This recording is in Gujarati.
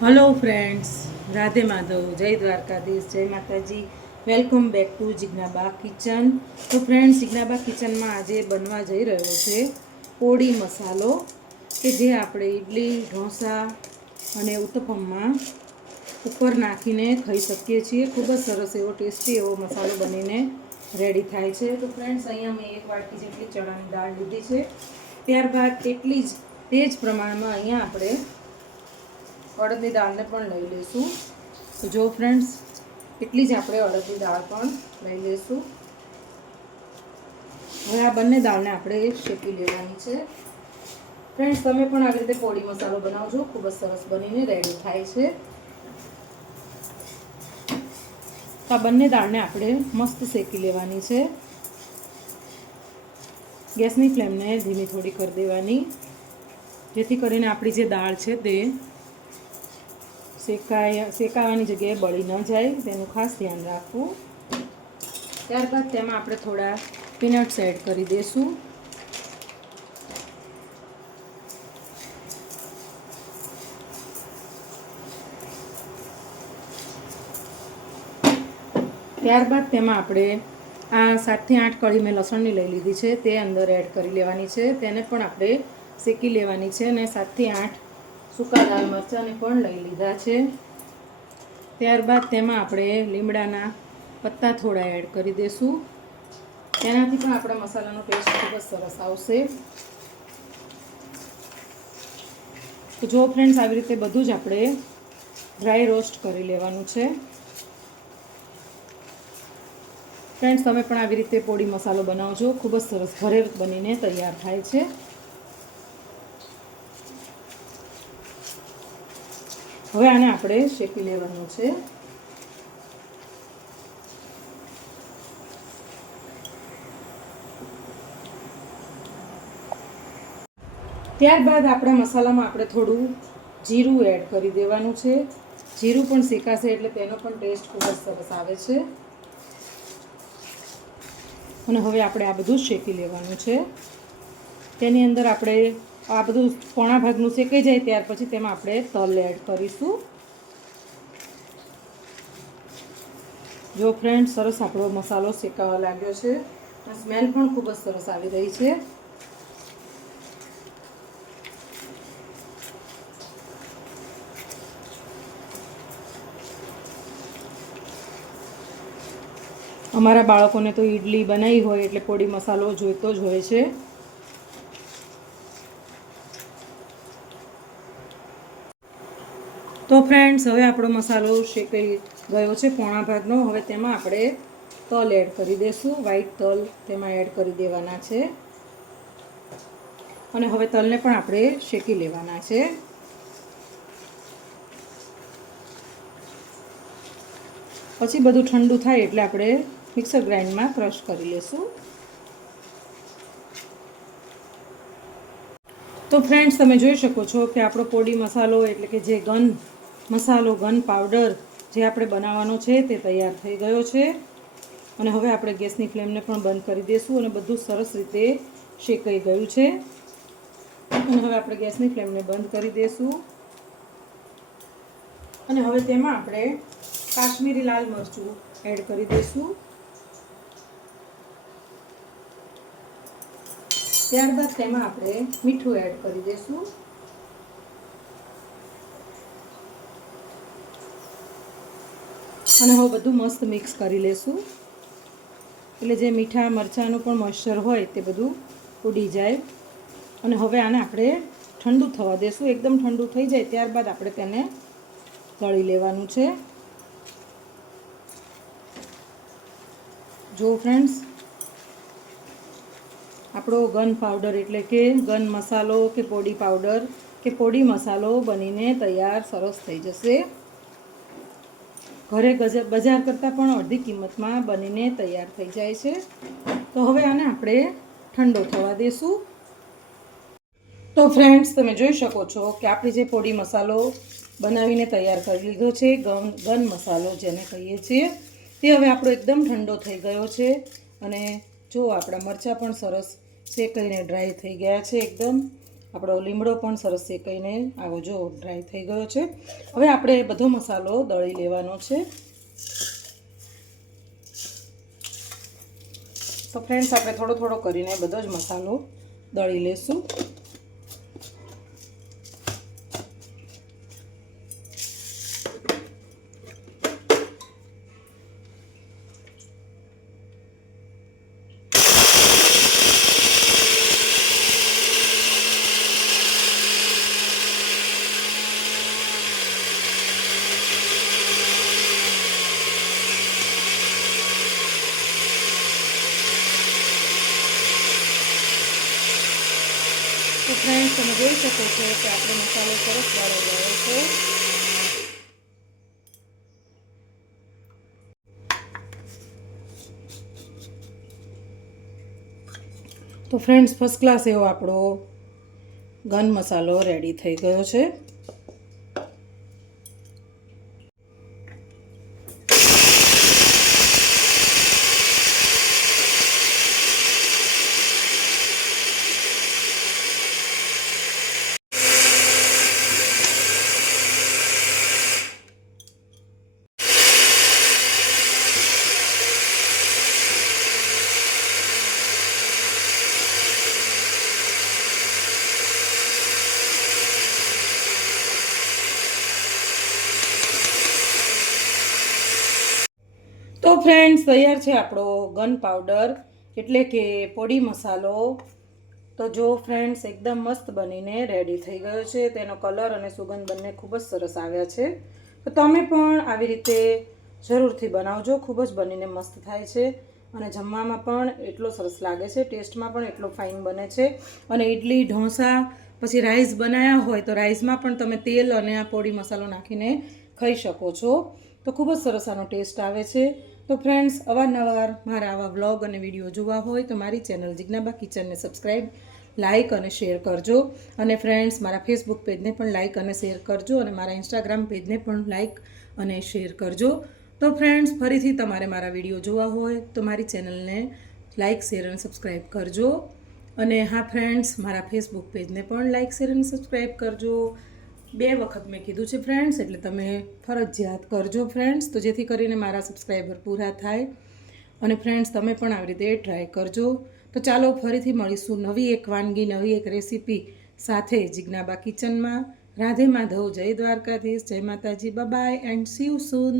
હલો ફ્રેન્ડ્સ, રાધે માધવ, જય દ્વારકાધીશ, જય માતાજી. Welcome back to Jignaba kitchen. તો ફ્રેન્ડ્સ, જિજ્ઞાબા કિચનમાં આજે બનવા જઈ રહ્યો છે પોડી મસાલો, કે જે આપણે ઇડલી, ઢોસા અને ઉત્તપમમાં ઉપર નાખીને ખાઈ શકીએ છીએ. ખૂબ જ સરસ એવો ટેસ્ટી એવો મસાલો બનીને રેડી થાય છે. તો ફ્રેન્ડ્સ, અહીંયા મેં 1 વાટકી જેટલી ચણાની દાળ લીધી છે. ત્યારબાદ એટલી જ તે જ પ્રમાણમાં અહીંયા આપણે અડદની દાળને પણ લઈ લઈશું. તો જો ફ્રેન્ડ્સ, એટલી જ આપણે અડદની દાળ પણ લઈ લઈશું. હવે આ બંને દાળને આપણે શેકી લેવાની છે. ફ્રેન્ડ્સ, તમે પણ આવી રીતે પોડી મસાલો બનાવજો, ખૂબ જ સરસ બનીને રેડી થાય છે. તો આ બંને દાળને આપણે મસ્ત શેકી લેવાની છે. ગેસની ફ્લેમને ધીમી થોડી કરી દેવાની, જેથી કરીને આપણી જે દાળ છે તે શેકાવાની જગ્યાએ બળી ન જાય, તેનું ખાસ ધ્યાન રાખવું. ત્યારબાદ તેમાં આપણે થોડા પીનટ્સ એડ કરી દઈશું. ત્યારબાદ તેમાં આપણે આ 7 થી 8 કળી મેં લસણની લઈ લીધી છે, તે અંદર એડ કરી લેવાની છે. તેને પણ આપણે શેકી લેવાની છે. અને 7 થી 8 સૂકા લાલ મરચાંને પણ લઈ લીધા છે. ત્યારબાદ તેમાં આપણે લીમડાના પત્તા થોડા એડ કરી દઈશું. તેનાથી પણ આપણા મસાલાનો ટેસ્ટ ખૂબ જ સરસ આવશે. તો જો ફ્રેન્ડ્સ, આવી રીતે બધું જ આપણે ડ્રાય રોસ્ટ કરી લેવાનું છે. ફ્રેન્ડ્સ, તમે પણ આવી રીતે પોડી મસાલો બનાવજો, ખૂબ જ સરસ ઘરે બનીને તૈયાર થાય છે. હવે આને આપણે શેકી લેવાનું છે. ત્યારબાદ આપણા મસાલામાં આપણે થોડું જીરું એડ કરી દેવાનું છે. જીરું પણ શેકાશે એટલે તેનો પણ ટેસ્ટ ખૂબ જ સરસ આવે છે. અને હવે આપણે આ બધું શેકી લેવાનું છે. તેની અંદર આપણે આ બધું પોણા ભાગનું શેકાઈ જાય ત્યાર પછી તેમાં આપણે તલ એડ કરીશું. જો ફ્રેન્ડ, સરસ આપણો મસાલો શેકાવા લાગ્યો છે. સ્મેલ પણ ખૂબ જ સરસ આવી રહી છે. અમારા બાળકોને તો ઈડલી બનાવી હોય એટલે પોડી મસાલો જોઈતો જ હોય છે. તો ફ્રેન્ડ્સ, હવે આપણો મસાલો શેકાઈ ગયો છે પોણા ભાગનો. હવે તેમાં આપણે તલ એડ કરી દઈશું. વ્હાઈટ તલ તેમાં એડ કરી દેવાના છે. અને હવે તલને પણ આપણે શેકી લેવાના છે. પછી બધું ઠંડુ થાય એટલે આપણે મિક્સર ગ્રાઇન્ડમાં ક્રશ કરી લઈશું. તો ફ્રેન્ડ્સ, તમે જોઈ શકો છો કે આપણો પોડી મસાલો એટલે કે જે ગન મસાલો, ગન પાવડર જે આપણે બનાવવાનો છે તે તૈયાર થઈ ગયો છે. અને હવે આપણે ગેસની ફ્લેમને પણ બંધ કરી દઈશું. અને બધું સરસ રીતે શેકાઈ ગયું છે. અને હવે આપણે ગેસની ફ્લેમને બંધ કરી દઈશું. અને હવે તેમાં આપણે કાશ્મીરી લાલ મરચું એડ કરી દઈશું. ત્યારબાદ તેમાં આપણે મીઠું એડ કરી દઈશું. અને હવે બધું મસ્ત મિક્સ કરી લેશું, એટલે જે મીઠા મરચાંનું પણ મોઇશ્ચર હોય તે બધું ઉડી જાય. અને હવે આને આપણે ઠંડુ થવા દેશું. એકદમ ઠંડુ થઈ જાય ત્યારબાદ આપણે તેને તળી લેવાનું છે. જો ફ્રેન્ડ્સ, આપણો ગન પાવડર એટલે કે ગન મસાલો કે પોડી પાવડર કે પોડી મસાલો બનીને તૈયાર સરસ થઈ જશે. ઘરે બજાર કરતાં પણ અડધી કિંમતમાં બનીને તૈયાર થઈ જાય છે. તો હવે આને આપણે ઠંડો થવા દઈશું. તો ફ્રેન્ડ્સ, તમે જોઈ શકો છો કે આપણે જે પોડી મસાલો બનાવીને તૈયાર કરી લીધો છે, ગન મસાલો જેને કહીએ છીએ, તે હવે આપણો એકદમ ઠંડો થઈ ગયો છે. અને જો આપણા મરચાં પણ સરસ શેકાઈને ડ્રાય થઈ ગયા છે એકદમ. આપણો લીમડો પણ સરસ શેકાઈને આવો જો ડ્રાય થઈ ગયો છે. હવે આપણે બધો મસાલો દળી લેવાનો છે. તો ફ્રેન્ડ્સ આપણે થોડો થોડો કરીને બધો જ મસાલો દળી લેશું. તો ફ્રેન્ડ્સ તમે જોઈ શકો છો કે આપણો મસાલો સરસ દળાઈ ગયો છે. તો ફ્રેન્ડ્સ ફર્સ્ટ ક્લાસ એવો આપણો ગન મસાલો રેડી થઈ ગયો છે. તો ફ્રેન્ડ્સ તૈયાર છે આપણો ગન પાવડર એટલે કે પોડી મસાલો. તો જો ફ્રેન્ડ્સ એકદમ મસ્ત બનીને રેડી થઈ ગયો છે. તેનો કલર અને સુગંધ બંને ખૂબ જ સરસ આવ્યા છે. તો તમે પણ આવી રીતે જરૂરથી બનાવજો. ખૂબ જ બનીને મસ્ત થાય છે અને જમવામાં પણ એટલો સરસ લાગે છે. ટેસ્ટમાં પણ એટલો ફાઇન બને છે. અને ઇડલી, ઢોસા, પછી રાઈસ બનાવ્યા હોય તો રાઈસમાં પણ તમે તેલ અને આ પોડી મસાલો નાખીને ખાઈ શકો છો. તો ખૂબ જ સરસ આનો ટેસ્ટ આવે છે. તો ફ્રેન્ડ્સ અવારનવાર મારા આવા વ્લોગ અને વિડીયો જોવા હોય તો મારી ચેનલ જિજ્ઞાબા કિચનને સબસ્ક્રાઈબ, લાઇક અને શેર કરજો. અને ફ્રેન્ડ્સ મારા ફેસબુક પેજને પણ લાઇક અને શેર કરજો અને મારા ઇન્સ્ટાગ્રામ પેજને પણ લાઇક અને શેર કરજો. તો ફ્રેન્ડ્સ ફરીથી તમારે મારા વિડીયો જોવા હોય તો મારી ચેનલને લાઇક, શેર અને સબસ્ક્રાઈબ કરજો. અને હા ફ્રેન્ડ્સ મારા ફેસબુક પેજને પણ લાઇક, શેર અને સબસ્ક્રાઈબ કરજો. 2 વખત મેં કીધું છે ફ્રેન્ડ્સ, એટલે તમે ફરજિયાત કરજો ફ્રેન્ડ્સ, તો જેથી કરીને મારા સબસ્ક્રાઈબર પૂરા થાય. અને ફ્રેન્ડ્સ તમે પણ આવી રીતે ટ્રાય કરજો. તો ચાલો ફરીથી મળીશું નવી એક વાનગી, નવી એક રેસીપી સાથે જિજ્ઞાબા કિચનમાં. રાધે માધવ, જય દ્વારકાધીશ, જય માતાજી, bye and see you soon.